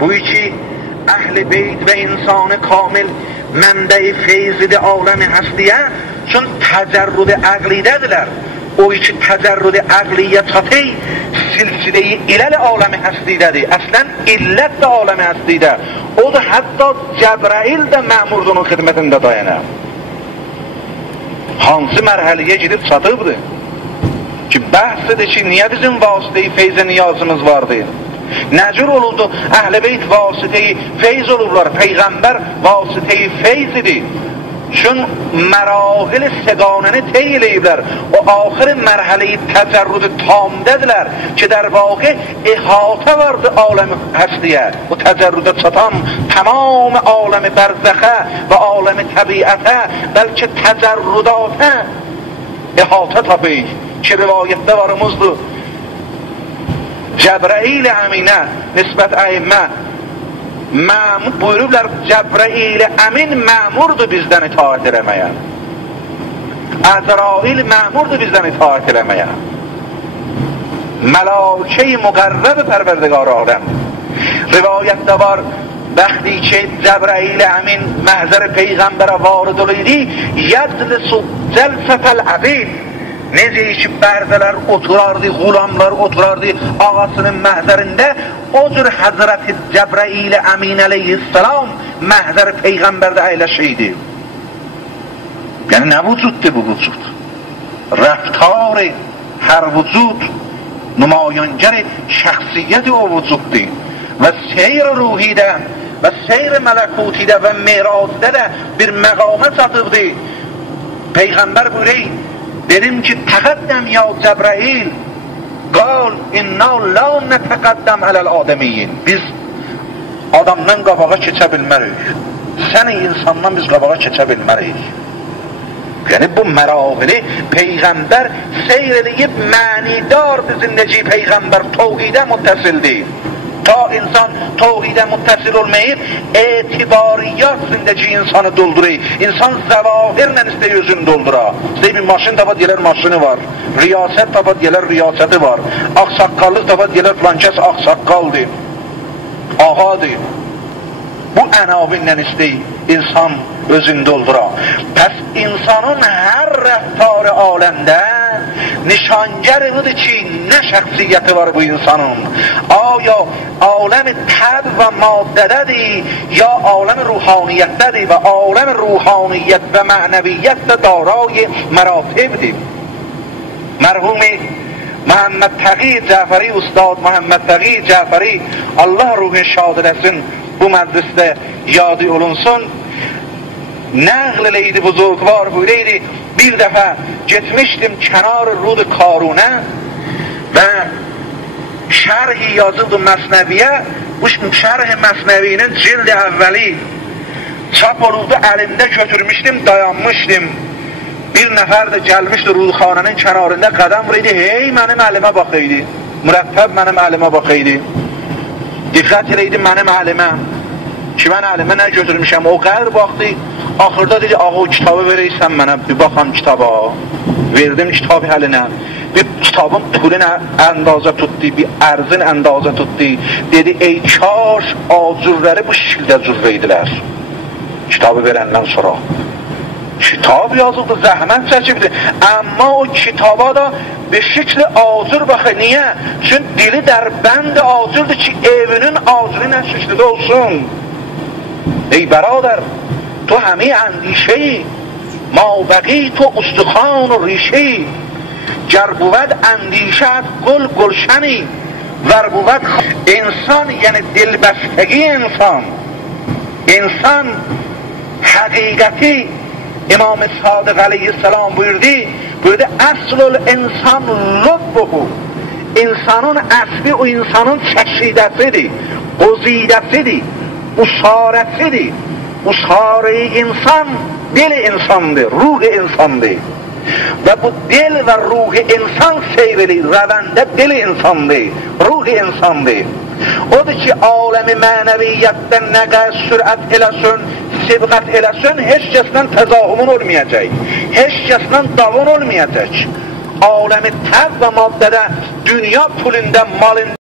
بویی ki اهل بیت و انسان کامل منبع فیض عالم هستیه چون تجرد عقلیده دلر اوی ki تجرد عقلیتاتی سلسله علل عالم هستیده دی اصلا علت عالم هستیده او da حتی Cəbrəil də məmurdunun xidmətində dayanır. Hansı mərhələyə gidib çatıbdır ki bəhs edir ki niyə bizim vasitəyi feyzə niyazımız vardı? Nəcür olurdu əhl-i beyt vasitəyi feyz olurlar, Peyğəmbər vasitəyi feyz idi. Çün mərahil seqanəni tey eləyiblər. O axır mərhələ-i təcərrüd tamdədirlər ki در واقع احاطه vardı aləm həstiyə. O təcərrüdə çatan tamam aləm bərzəxə və aləm təbiətə bəlkə təcərrüdatə احاطه tapıyıq ki rivayətdə varımızdır. Cəbrəil əminə nisbət əyimmə buyurublar Cəbrəil əmin məmurdur bizdən itaat eləməyə. Əzrail məmurdur bizdən itaat eləməyə. Mələkə-i müqərrəb pərverdigar aləm. Rivayətdə var وقتی که جبرائیل امین محضر پیغمبر وارد oluydu یجلس جلسة العبید necə ki bərdələr oturardı, qulamlar oturardı ağasının məhzərində o cür Həzrəti Cəbrəil əmin əleyhissalam məhzər Peyğəmbərdə əyləşəydi. Yəni nə vücuddur bu vücud? Rəftar hər vücud nümayəngər şəxsiyyət o vücuddur və seyr ruhidə və seyr mələkutidə və miracdə də bir məqamə çatıbdır. Peyğəmbər buyurur dedim ki təqəddəm ya Cəbrəil qal inna la netəqəddəm aləl adəmiyyin biz adamdan qabağa keçə bilmərik səni insandan biz qabağa keçə bilmərik. Yəni bu mərahili Peyğəmbər seyr eləyib mənidardır zindəci Peyğəmbər təvhidə müttəsildir. تا insan توحیده متصل olmayıb etibariyat zindəci insanı doldurur. İnsan zəvahirlə istəyi özünü doldura. İstəyi bir maşın tapa deyilər maşını var. Riyasət tapa deyilər riyasəti var. Ağsaqqallıq tapa deyilər filankəs ağsaqqaldır. Ağadır. Bu ənavинlə istəyi insan özünü doldura. Pəs insanın hər rəftarı aləmdə nişangər budur ki nə şəxsiyyəti var bu insanın. Aya aləm təb və maddədədir ya aləm ruhaniyyətdədir və aləm ruhaniyyət və mənəviyyət də daray məratibdir. Mərhum Muhammed Təqi Cəfəri Ustad Muhammed Təqi Cəfəri Allah ruhu şad eləsin bu məclisdə yadı olunsun nəql eləydi buzurgvar buyuruydu bir dəfə getmişdim kənar rud Karunə və şərhi yazıldı Məsnəviyə bu şərhi Məsnəvinin cildi əvvəli çap olurdu əlimdə götürmüşdüm dayanmışdım bir nəfər də gəlmişdi rudxanənin kənarında qədəm vuruydu hey mənim əlimə baxıydı mürəttəb mənim əlimə baxıydı diqqət eləydi mənim əlimə ki mən əlimə nə götürmüşəm o qər baxdı axırda dedi ağa kitabı verəysən mənə bir baxam kitaba verdim kitabı əlinə bir kitabın pulun əndazə tutdu bir ərzin əndazə tutdu dedi ey kaş acurları bu şəkildə cürvəydilər kitabı verəndən sonra kitab yazıldı zəhmət çəkibdi amma o kitaba da bir şəkli acur baxı niyə? Çünki dili dərbənd acurdur ki evinin acuru nə şəkildə olsun ey برادر تو همه اندیشه‌ای ما بقی تو استخوان و ریشه‌ای گر بود اندیشه‌ات گل گلشنی ور بود انسان یعنی دلبستگی انسان حقیقتی امام صادق علیه السلام buyurdu اصل الانسان لبه insanın əsli o insanın çəkidəsidir qozidəsidir usarəsidir usare insan dil insandır, ruh insandır. Və bu dil və ruh insan seyridir, rəvəndə dil insandır, ruh insandır. Odur ki, aləmi mənəviyyətdən nə qədər sürət eləsin, sibqət eləsin, heç kəsdən təzahümün olmayacaq, heç kəsdən davun olmayacaq. Aləmi təb və maddədə dünya pulunda, malında